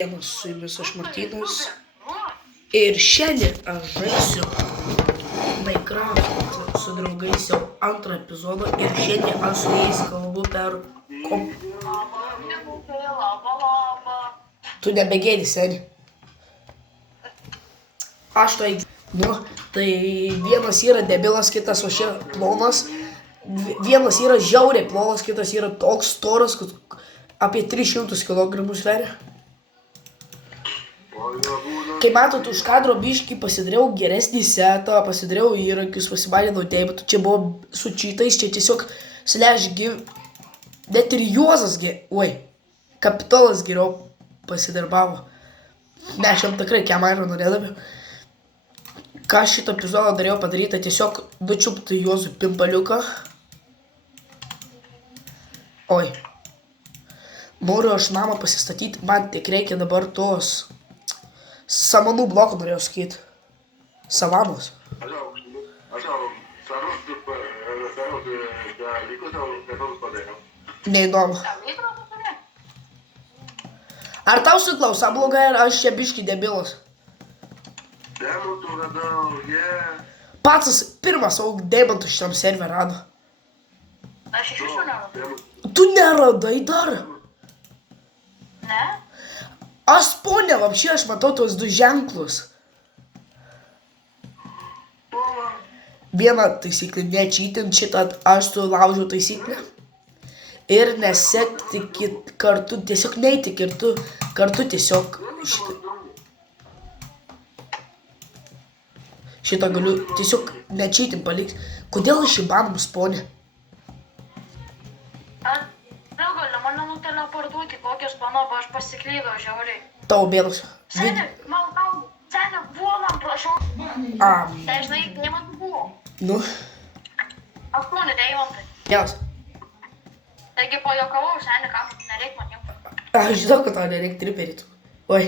Dienos su jumis aš Martynas ir šiandien aš žaisiu Minecraft su draugais jau antrą epizodą ir šiandien aš su jais kalbu per Tu nebegėdi, seni. Aš tai, tai vienas yra debilas, kitas o šia plonas. Vienas yra žiauriai plonas, kitas yra toks storas, kad apie 300 kg sveria. Kai matot, už kadro biškį pasidariau geresnį setą, pasidariau įrankius, pasibalinau deimantų. Čia buvo su čytais, čia tiesiog /give. Net ir Juozas, Kapitolas geriau pasidarbavo. Ne, aš jam tikrai kemairo norėdami. Ką šitą epizodą dariau padaryti, tiesiog nučiupti Juozų pimpaliuką. Oi. Noriu aš namą pasistatyti, man tik reikia dabar tos samanų blokų, norėjau sakyti. Savanos. Neįdomu. Ar tau suklausa blogai, ar aš čia biškį debilas? Pats pirmas savo deimantų šitam serverį rado. Aš iš viso neradau. Tu neradai dar? Ne? Aš spawnė, vapšė, aš matau tos du ženklus. Vieną taisyklį, nečytint šitą, aš sulaužiau taisyklę. Ir nesekti kartu, tiesiog neiti kartu tiesiog šitą galiu tiesiog nečytint paliks. Kodėl aš įmanom spawnė? Vėl gali mane nuteleportuoti, kokios panoba, aš pasiklydau žiauriai. Tavo bėdos. Seni, maltau, seni, buolam, prašau. Tai žinai, deimantų buvo. Nu. 8 deimantai. Geras. Taigi pajokavau, seni, kam nereik man jums. Aš žinau, kad tau nereik trimerį. Oi.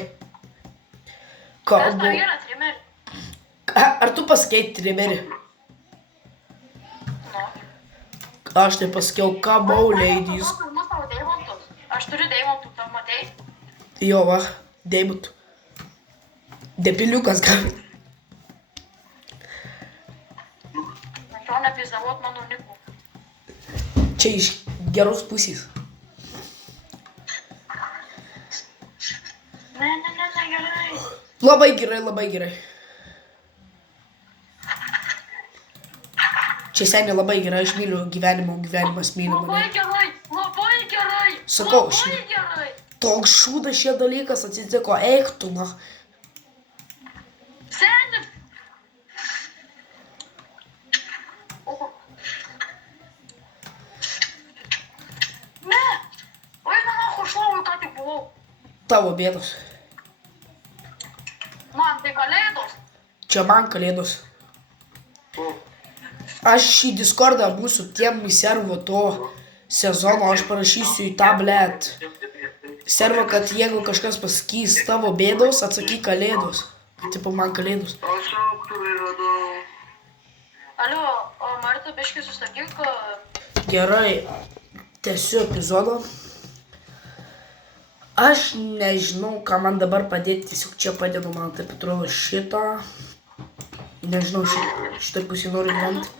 Ką Kas tau buvo? yra trimerį? Ar tu pasakei trimerį? Nu. Aš tai pasakiau, ką bau, ladies. Aš turiu deimantų, tau matei? Jo, va, deimantų. Depiliukas gal. Prašau, nepizavot mano nikų. Čia iš geros pusės. Ne, gerai. Labai gerai, labai gerai. Čia seniai labai gerai, aš myliu gyvenimas myli Labai mane. gerai. Sakau, Labai gerai. Toks šūdas šie dalykas atsitiko, eik tu, na. Seni. Ne. Oi, nahu, šlovui ką tik buvau. Tavo bėdos. Man tai kalėdos. Čia man kalėdos. Aš į Discordą būsiu tiem į servo to sezono, aš parašysiu į tą blet servo, kad jeigu kažkas pasakys tavo bėdos, atsakyk kalėdos. Tipo man kalėdos. Alio, o Marta biškį sustabdyk. Gerai, tęsiu epizodą. Aš nežinau, ką man dabar padėti, tiesiog čia padedu man, taip atrodo, šitą. Nežinau, šitą pusį noriu gyventi.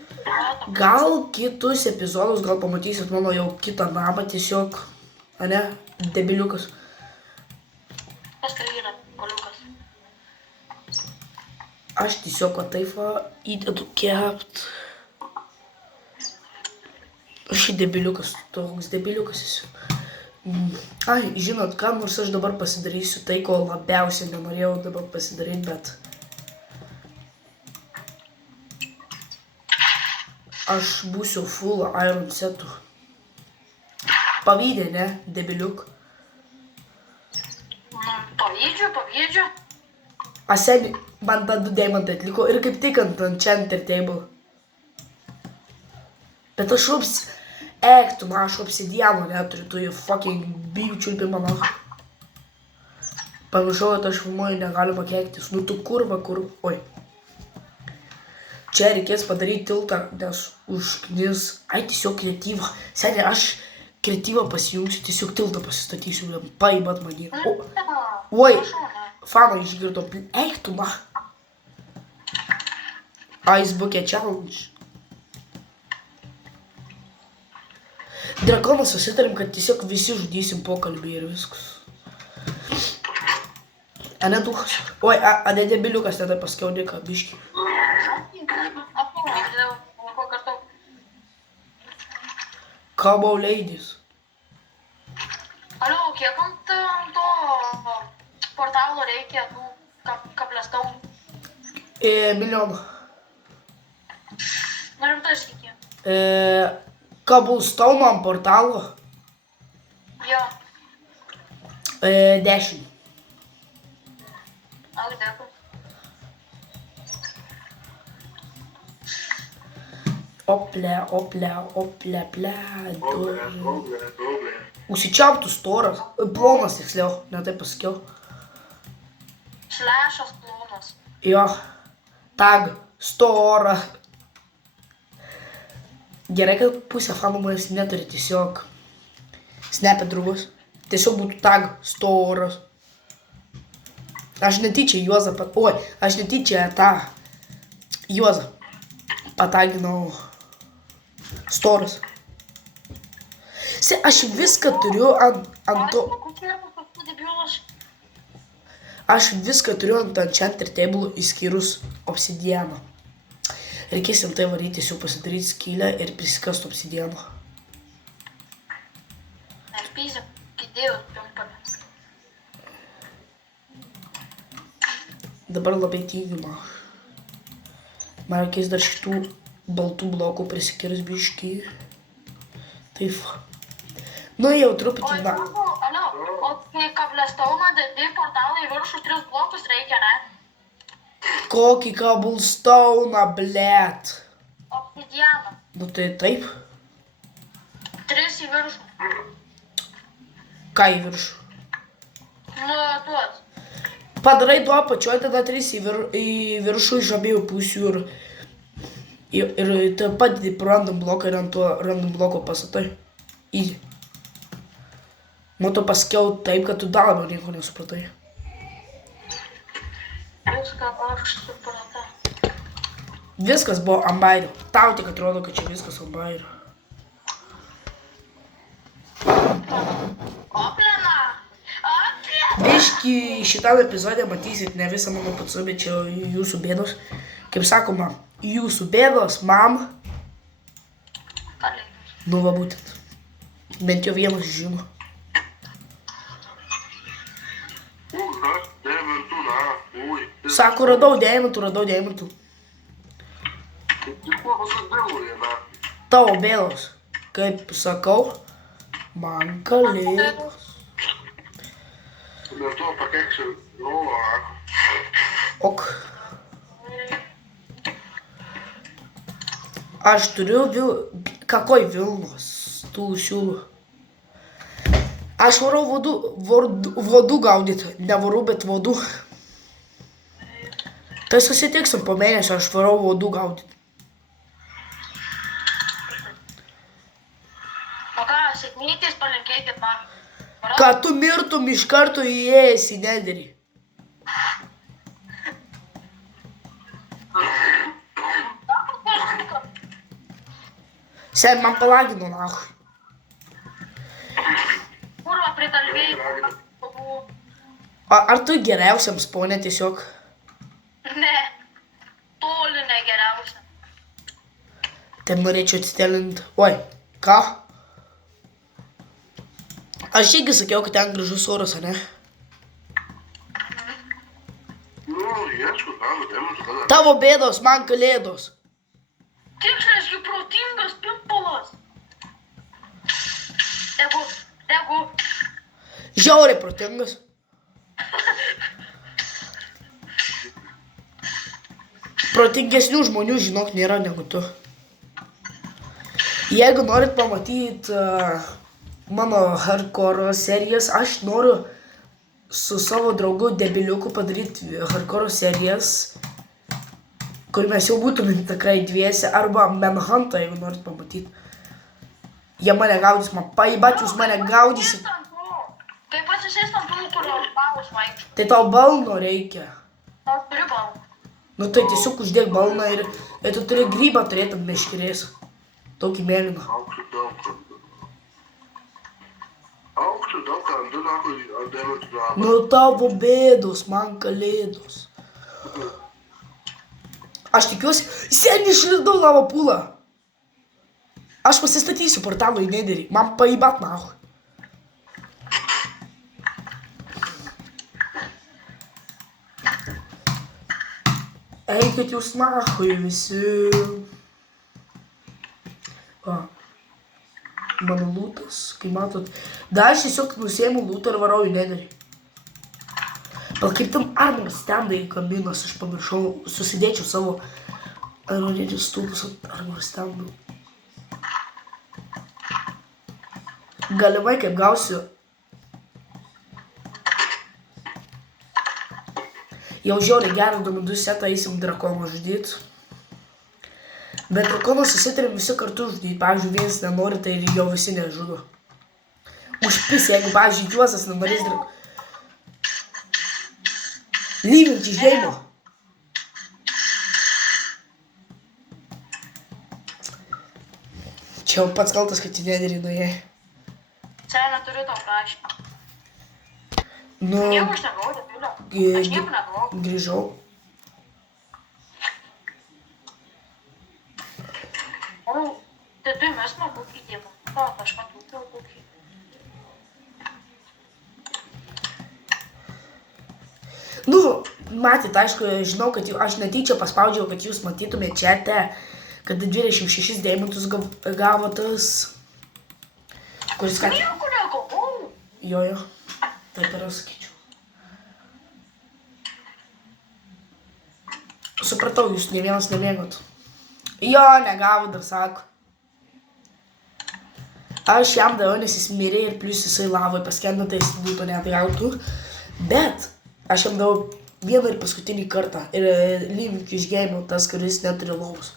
Gal kitus epizodus, gal pamatysit mano jau kitą namą tiesiog, ane, debiliukas. Kas tai yra, koliukas? Aš tiesiog va taip va įdedu kept. Aš į debiliukas, toks debiliukas esi. Ai, žinot ką, nors aš dabar pasidarysiu tai, ko labiausiai nenorėjau dabar pasidaryti, bet aš būsiu full iron setų. Pavydė, ne, debiliuk. Pavydžiu. Seni, man tą 2 deimantai atliko ir kaip tik ant enchanter table. Bet aš aš obsidiano neturiu, tu jau fucking bijų čiulpi mano. Pamiršau, kad aš filmuoju negalima keiktis. Nu tu kurva, oi. Čia reikės padaryti tiltą, nes užknis. Ai, tiesiog kreatyvą. Seniai, aš kreatyvą pasijungsiu, tiesiog tiltą pasistatysiu, paimat manį. Oi, Prašau, ne. fanai išgirdo. Eik tu, na. Icebook'e challenge. Drakonas susitarim, kad tiesiog visi žudysim pokalbį ir viskas. A ne duhas? Oi, a ne debiliukas tada paskiau dėka, biški. Cabo ladies. Alio, kiek ant to portalo reikia tų kablestau? Milijoną. Rimtai sakyk. Cobblestone ant portalo. Jo. 10. Ai, dėkui. Opля, ple. Užsičiauptų storas. Plonas tiksliau, ne taip pasakiau. Slešas plonas. Jo. Tag. Stora. Gerai, kad pusė fanų manęs neturi tiesiog snap'e draugus. Tiesiog būtų tag storas. Aš netyčia Juozą aš netyčia tą Juozą pataginau storas. Aš viską turiu ant to. Aš viską turiu ant enchanter table išskyrus obsidianą. Reikės jam tai varyti, jau pasidaryti skylę ir prisikast obsidianą. Nepysiu, kidėjau pimpalės. Dabar labai teigiama. Man reikės dar šitų baltų blokų prisikirs biškį. Taip. Nu jau truputį na. Alio, o kai kablestauną dedi portalą į viršų 3 blokus reikia, ne? Kokį cobblestone, blet. Obsidianą. Nu tai taip. 3 į viršų. Ką į viršų? Nu, tuos. Padarai tuo apačioj, tada 3 į viršų iš abiejų pusių ir taip pat random bloką ir ant to random bloko pasatai. Easy. Nu tu pasakiau taip, kad tu dar labiau nieko nesupratai. Viską aš supratau. Viskas buvo ant bairio. Tau tik atrodo, kad čia viskas ant bairio. Oplena! Biškį šitam epizodė matysit ne visą mano pacų, bet čia jūsų bėdos. Kaip sakoma, jūsų bėdos, mam. Kalėdus. Nu va būtent. Bent jau vienas žino. Sako, radau deimantų. Tavo bėdos. Kaip sakau, man kalėdos. Dėl to pakeksiu lovą. Ok. Aš turiu kakoj Vilnos tų siūlų. Aš varau vodų gaudyti. Ne varau, bet vodų. Tai susitiksim po mėnesio, aš varau vodų gaudyti. O ką, sėkmytės palinkėkit man. Kad tu mirtum iš karto įėjęs į nederį. Sen man palagino, nahui. Kurva prikalbėjai. Ar tu geriausiam spawnė tiesiog? Ne. Toli ne geriausia. Taip norėčiau atsitelint. Oi, ką? Aš irgi sakiau, kad ten gražus oras, ne? Nu, ieškau, tada. Tavo bėdos, man kalėdos. Tiksliai, protingas pimpalas. Tegu. Žiauriai protingas. Protingesnių žmonių, žinok, nėra negu tu. Jeigu norit pamatyti mano hardcore serijas, aš noriu su savo draugu debiliuku padaryti hardcore serijas, kur mes jau būtumėm tikrai dviese, arba Manhuntą, jeigu norit pamatyti. Jie mane gaudys, man paibat, jūs mane gaudysit. Kaip atsisėst ant tų, kur pavus vaikščio. Tai tau balno reikia. Aš turiu balą. Nu tai tiesiog uždėk balną ir tu turi grybą turėti meškerės. Tokį mėlyną. Aukščiau daug kandu, sako, atdėmė tu darbą. Nu tavo bėdos, man kalėdos. Aš tikiuosi, seniai išlidau lavo pūlą. Aš pasistatysiu portalą į nederį. Man paibat nahu. Eikit jūs nahui visi. O. Mano lūtas, kai matot. Da aš tiesiog nusėmu lūtą ir varau į nederį. Gal kaip tam armor standai kabinos, aš pamiršau, susidėčiau savo aeronėdžius stulpus ant armor standų. Galimai kaip gausiu. Jau žiauriai gerą duomenų setą eisim drakoną žudyt. Bet drakoną susitarim visi kartu žudyt. Pavyzdžiui, vienas nenori, tai ir jo visi nežudo. Užpis, jeigu, pavyzdžiui, Juozas nenorės drakoną. Lyvink iš žeimo. Čia jau pats kaltas, kad į nederį nuėjai. Čia neturiu tau prašymą. Nu, Nieko aš negavau, dėdulio. Aš nieko negavau. grįžau. O, tai tu mes man kokį dievą. O, aš matau kokį. Nu, matyt, aišku, žinau, kad aš netyčia paspaudžiau, kad jūs matytumėte čiate, kad 26 deimantus gavo tas, kuris ką... Nieko negavau. Jo, taip ir sakyčiau. Supratau, jūs ne vienas nemėgot. Jo, negavo, dar sako. Aš jam daviau, nes jis mirė ir plius jisai lavai paskendo, tai jis būtų neatgautų. Bet aš jam daviau vieną ir paskutinį kartą. Ir lyvink išgeimiau tas, kuris neturi lovus.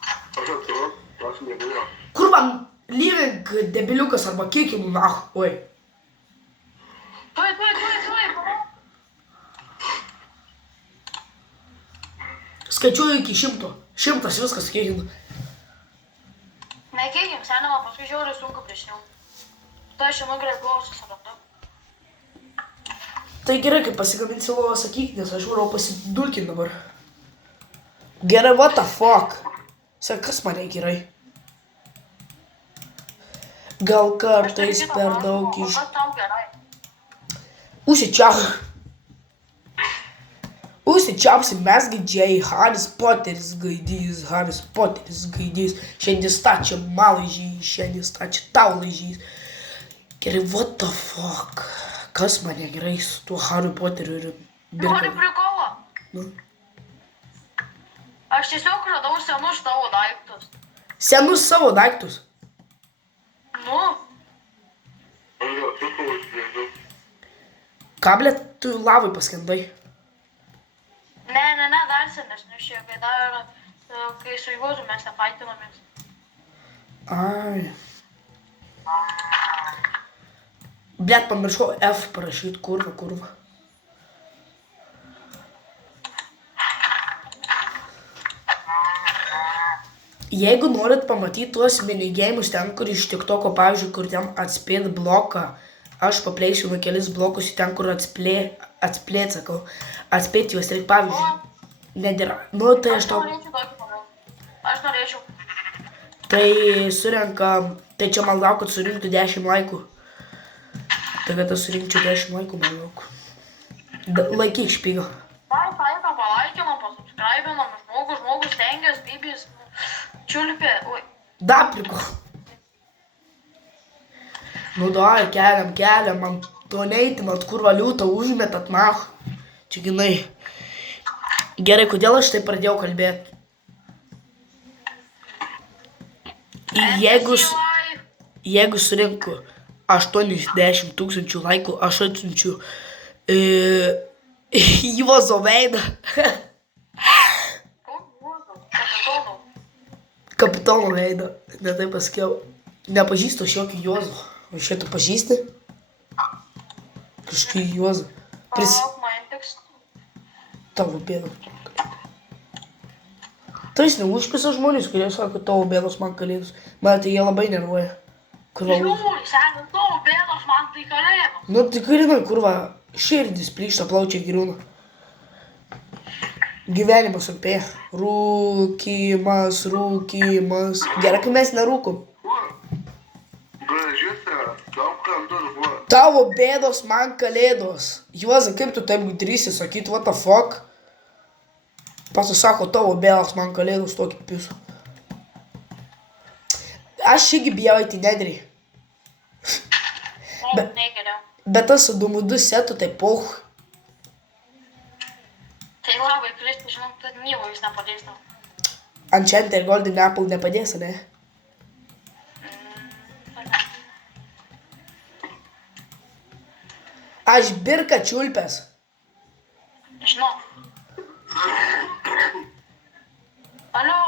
Aš atsimenu, aš negalėjau. Kur man lyvink debiliukas arba kiekinu nahu? Oi. Tuoj, Skaičiuoju iki 100. 100 viskas kiekinu. Nekėkim, senama, paskui žiauriai sunku prieš jau. Tu aš šiandien gerai klausus randu. Tai gerai, kai pasigaminsi lovą, sakyk, nes aš varau pasidulkinti dabar. Gerai, what the fuck? Sak, kas mane gerai? Gal kartais per daug iš... Kas tau gerai? Užsičiapsi mes gaidžiai, Haris Poteris gaidys. Šiandien stačia malaižys, šiandien stačia tau laižys. Gerai, what the fuck? Kas mane gerai su tuo Hariu Poteriu ir Nori prikolą? Nu. Aš tiesiog radau senus tavo daiktus. Senus savo daiktus? Nu, Aš gal tu uždėdu. Ką, blet, tu lavai paskendai? ne, dar senesnius šiek, kai dar, kai su Juozu mes nefaitinomės. Ai. Blet, pamiršau F parašyti, kurva. Jeigu norit pamatyti tuos minigėjimus ten, kur iš TikToko, pavyzdžiui, kur ten atspėt bloką, aš papleisiu nuo kelis blokus į ten, kur atspėt, sakau. Atspėti juos reikia, pavyzdžiui, nedėra. Nu, tai aš tau... Aš norėčiau. Tai surenkam, tai čia man lauk, kad surinktų 10 laikų. Tai kad aš surinkčiau 10 laikų, man lauk. Laikyk špygą. Palaikam, pasubscribinam, žmogus stengias, bibis, čiulpė, oi. Da, priko. Nu, dai, keliam, man to neįtinat, kur valiutą užmetat, nahu. Čia ginai. Gerai, kodėl aš tai pradėjau kalbėti? Jeigu surinku 80 000 laikų, aš atsiunčiu Juozo veidą. Kapitono veidą. Ne taip pasakiau. Nepažįstu aš jokį Juozo. O šitą pažįsti? Kažkį Juozą. Palauk, man tiks. Tavo bėdos. Tai jis neužpisa žmonės, kurie sako, tavo bėdos man kalėdos. Man tai jie labai nervuoja. Kurva. Žiūri, seniai, tavo bėdos man tai kalėdos. Nu, tai karina, kurva, širdis plyšta, plaučiai griūna. Gyvenimas upėja. Rūkymas. Gerai, kai mes nerūkom. Tavo bėdos man kalėdos. Juozai, kaip tu taip drįsi sakyt, what the fuck? Pasisako, tavo bėdos man kalėdos, tokį pisu. Aš irgi bijau eiti nedrį. Bet tas su dumudu setu, tai poch. Tai labai, Kristai, žinom, kad nieko jūs nepadės tau. Enchanted ir Golden Apple nepadės, ne? Aš birka čiulpės. Žinau. Alio,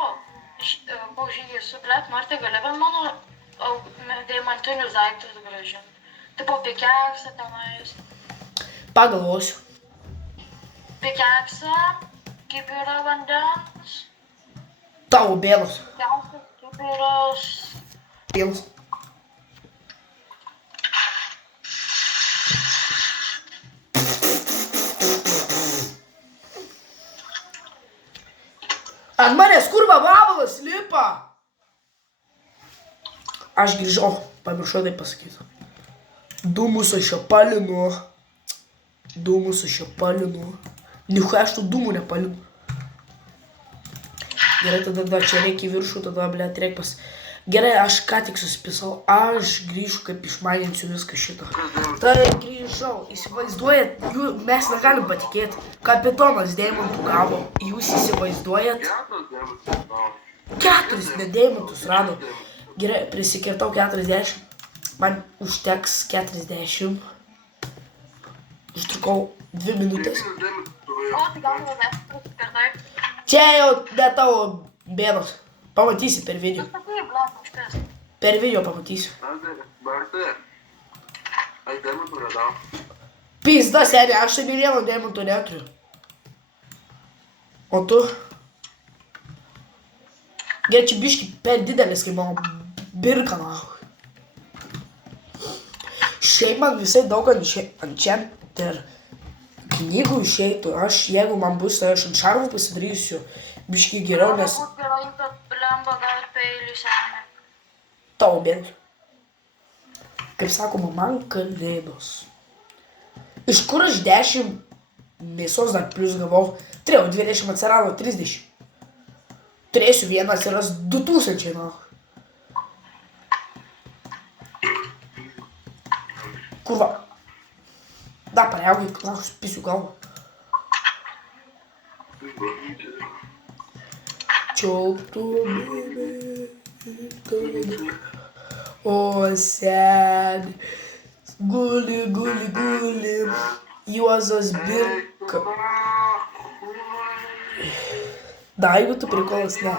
koks žygis su blet, Martai, galėtum mano deimantinius daiktus grąžinti. Tipo pikeksą tenais. Pagalvosiu. Pikeksą, kibirą vandens. Tavo bėdos. Pikeksas, kibiras. Bėdos. Ant manęs kurva vabalas lipa. Aš grįžau, pamiršau tai pasakyti. Dūmus aš čia palinu. Niukai aš tų dūmų nepalinu. Gerai, tada čia reikia į viršų, tada, blėt, reikia pas... Gerai, aš ką tik susipisau, aš grįžu, kaip išmaninsiu viską šitą. Tai grįžau, įsivaizduojat, mes negalim patikėti. Kapitonas deimantų gavo, jūs įsivaizduojat? 4 deimantus rado. Gerai, prisikirtau 40. Man užteks 40. Užtrukau 2 minutės. O, tai gal mes prisikirtai. Čia jau ne tavo bėdos. Pamatysi per video. Tu sakai, blet, užpės. Per video pamatysi. Martai, aš deimantų radau. Pizda, seniai, aš tai nei vieno deimanto neturiu. O tu? Gerai, čia biški per didelis, kaip mano birka, na. Šiaip man visai daug enchanter knygų išeitų. Aš, jeigu man bus, tai aš ant šarvų pasidarysiu biški geriau, nes... Galbūt gerai, kad blemba gal peilį seniai. Tavo bėdos. Kaip sakoma, man kalėdos. Iš kur aš 10 mėsos dar plius gavau? Turėjau 20, atsirado 30. Turėsiu vieną, atsiras 2000, na. Kurva. Da, pareaugai, aš pisiu galvą. Čiauptų bėbė. O seni. Guli. Juozas birka. Da, jeigu tu prikolas, ne.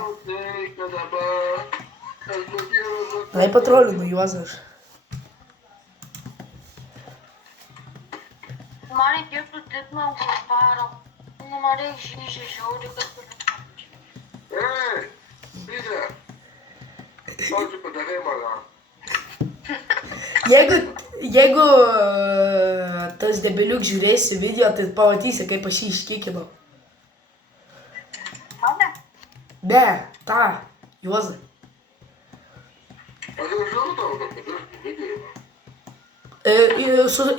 Lai patrolinu Juozą aš. Man reikėtų didinam parą. Man reikia žiauri, kad turiu. Ei, Pidė, pavyzdžiui, padarė mane. Jeigu tas debiliuk žiūrėsi video, tai pamatysi, kaip aš jį iškikinau. Mane? Ne, tą, Juozą. Aš jau žinau tavo, kad padarė video.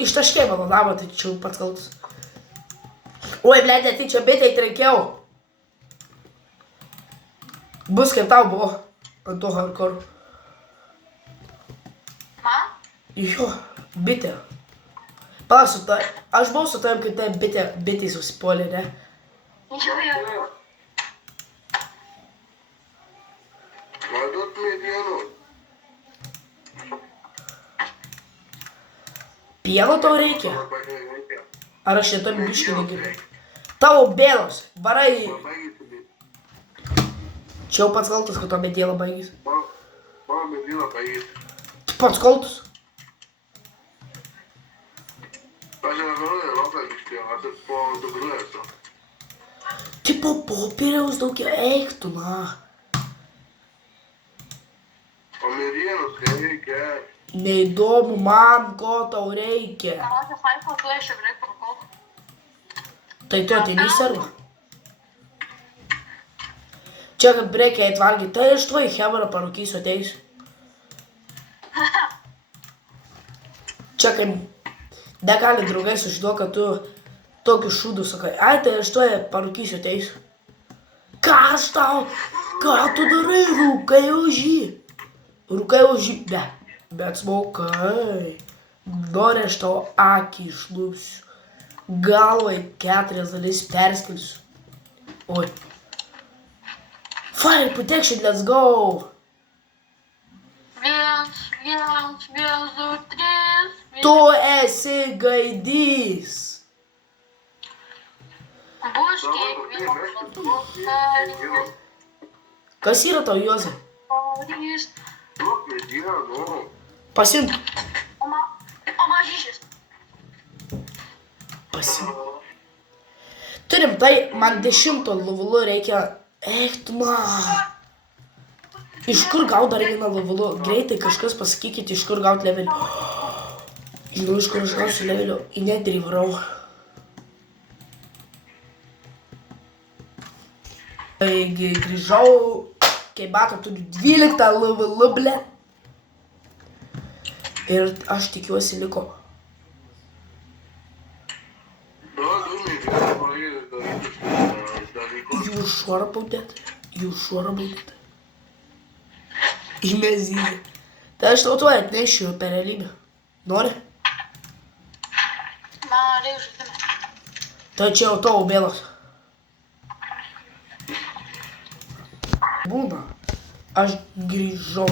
Ištaškė mano namą, tai čia pats kaltas. Oi, blėdė, tai čia bitei trenkiau. Bus kaip tau buvo ant to hardcore. Man? Jo, bitė. Palauk, aš buvau su tavim, kai tai bitei susipolė, ne? Jo. Man duot medienų. Pieno tau reikia? Ar aš šitą biškį negirau? Tavo bėdos, varai. Čia jau pats kaltas, kad to mediena baigys. Mano mediena baigys. Tu pats kaltas? Aš negaliu Europą grįžti, aš tik po dugru esu. Tipo popieriaus daugia, eik tu, na. O mirynus reikia. Neįdomu man, ko tau reikia. Давайте хайпу, то я ще брейк прокол. Tai tu ateini į servą. Čia, kad reikia eit valgyti, tai aš tvoj Hebrą parūkysiu ateis. Čia, kaip negali draugai sužino, kad tu tokius šūdus sakai. Ai, tai aš tvoj parūkysiu ateis. Ką aš tau? Ką tu darai? Rūkai už jį. Rūkai už jį. Ne, bet smokai. Nori aš tau akį išlūpsiu. Galvai 4 dalis perskelsiu. Oi. Fire protection, let's go! 1, 1, 1, 2, 3. Tu esi gaidys. Bus kiekvienas. Kas yra tau, Juozai? Duok medieną. Pasimk. O mažyšis. Pasimk. Turim tai, man 10 levelu reikia. Eik tu, na. Iš kur gaut dar vieną levelu? Greitai kažkas pasakykit, iš kur gaut levelį. Žinau, iš kur aš gausiu levelio. Į neterį varau. Taigi, grįžau. Kaip mato, turiu 12 levelu, ble. Ir aš tikiuosi liko. You sure about that? You sure about that? Įmezydė. Tai aš tau tuoj atnešiu per realybę. Nori? Man reikia žaidimą. Tai čia jau tavo bėlos. Būna. Aš grįžau.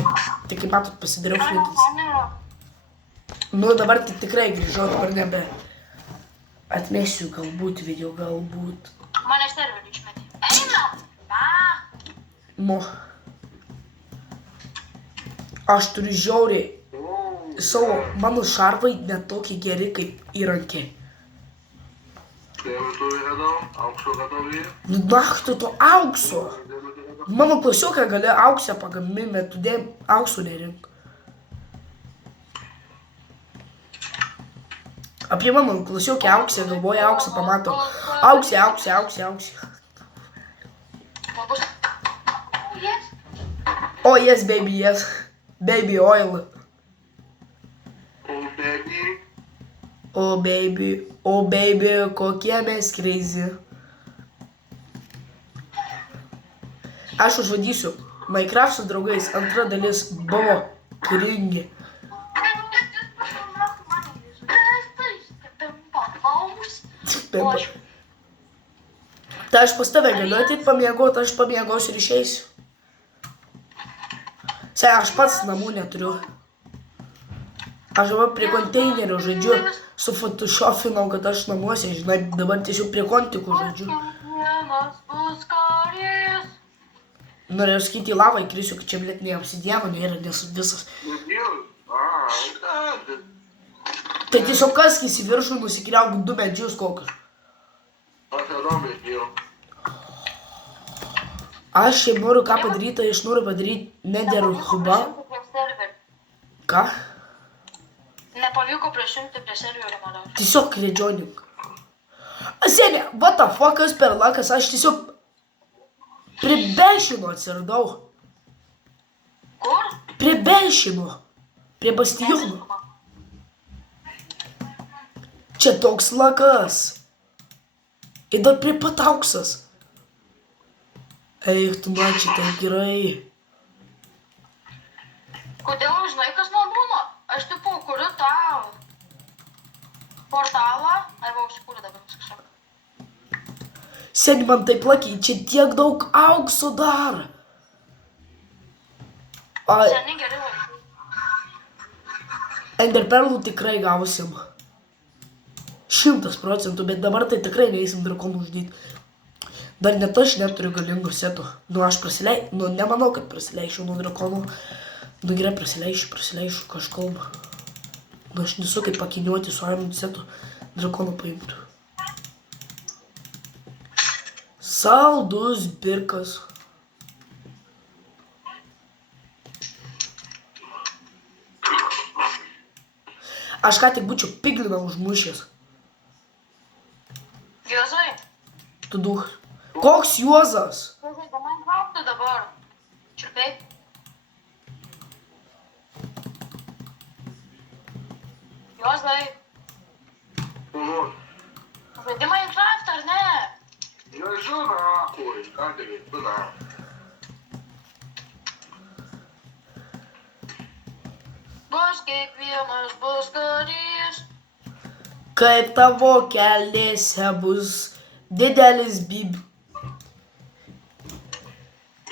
Tai kaip matot, pasidariau flintas. Nu dabar tai tikrai grįžau, dabar nebe. Atmesiu galbūt video, galbūt. Mane serverį išmetė. Einam! Va! Nu. Aš turiu žiauriai savo, mano šarvai netokie geri kaip įrankiai. Aukso gadovė. Nu naktų to aukso. Mano klasiokai gali auksę pagaminti, bet tu dėm aukso nerink. Apie mano klasiokai auksę galvoja, auksą pamato. Auksė, auksė, auksė, auksė. Oh yes, baby, yes. Baby oil. O baby. Oh baby, kokie mes crazy. Aš užvadysiu Minecraft su draugais. Antra dalis buvo kringi. Tai aš pas tave galiu ateit pamiegoti, aš pamiegosiu ir išeisiu. Sai, aš pats namų neturiu. Aš dabar prie konteinerio žaidžiu, sufotoshofinau, kad aš namuose, žinai, dabar tiesiog prie kontikų žaidžiu. Norėjau sakyti, į lavą įkrisiu, kad čia, blėt, nei obsidiano nėra, nes visas. Tai tiesiog kaskis į viršų, nusikiriauk 2 medžius kokius. Aš šiaip noriu ką padaryti, aš noriu padaryti Nether hubą. Ką? Nepavyko prisijungti prie serverio, manau. Tiesiog kredžionink. Senė, what the fuck, kas per lakas, aš tiesiog prie Benšino atsiradau. Kur? Prie Benšino. Prie bastiono. Čia toks lakas. Ir dar prie pat auksas. Eik, tu man čia taip gerai. Kodėl, žinai, kas man būna? Aš tipo kuriu tą portalą, arba užsikūriu dabar kažkaip. Seni, man taip lakiai, čia tiek daug aukso dar. Seni geri laikai. Enderperlų tikrai gausim. 100%, bet dabar tai tikrai neįsim drakonų uždėti. Dar net aš neturiu galingų setų. Nu, aš nu, nemanau, kad prasileisčiau nuo drakonų. Nu, gerai, prasileisčiau kažkom. Nu, aš nesu kaip pakiniuoti su Iron setu. drakoną paimtų. Saldus birkas. Aš ką tik būčiau pigliną užmušęs. Juozai, Tu duh. Koks Juozas? tu žaidai Minecraft'ą dabar. Čiurpiai. Juozai, Nu, žaidai Minecraft'ą ar ne? nežinau, nahui, ką daryt, tu na. Bus kiekvienas bus karys. Kaip tavo kelėse bus didelis bib.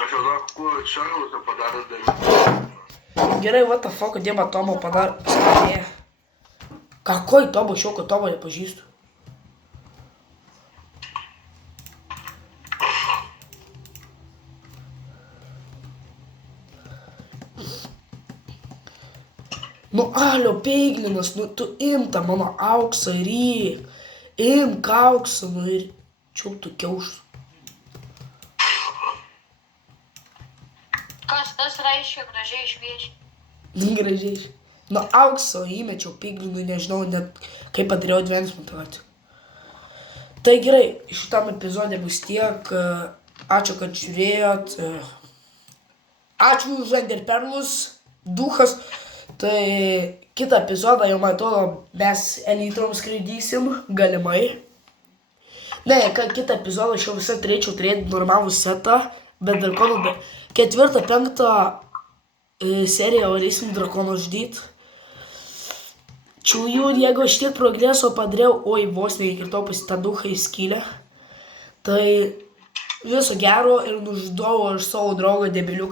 Aš jau dar kuo šiandien padaręs dalyką. Gerai, what the fuck, Dieva Tomo padar... Ne. Какой Томо? Šio Tomo nepažįstu. Nu, alio, peiglinas, nu, tu imta mano auksą ir jį. Imk auksą, nu ir čiuptų kiaušus. Kas tas reiškia gražiai šviečia? Gražiai. Nu, aukso įmečiau piglinui, nežinau net kaip padariau advents motyvaciją. Tai gerai, šitam epizodė bus tiek. Ačiū, kad žiūrėjot. Ačiū už Enderperlus, duhas. Tai kitą epizodą jau, man atrodo, mes elytrom skraidysim, galimai. Ne, kitą epizodą aš jau visą turėčiau turėti normalų setą, bet drakonų, 4-5 seriją varysim drakono žudyt. Čiūjų, jeigu aš tiek progreso padariau, oi, vos neįkirtau pas tą duchą į skylę. Tai viso gero ir nužudau aš savo draugą debiliuką.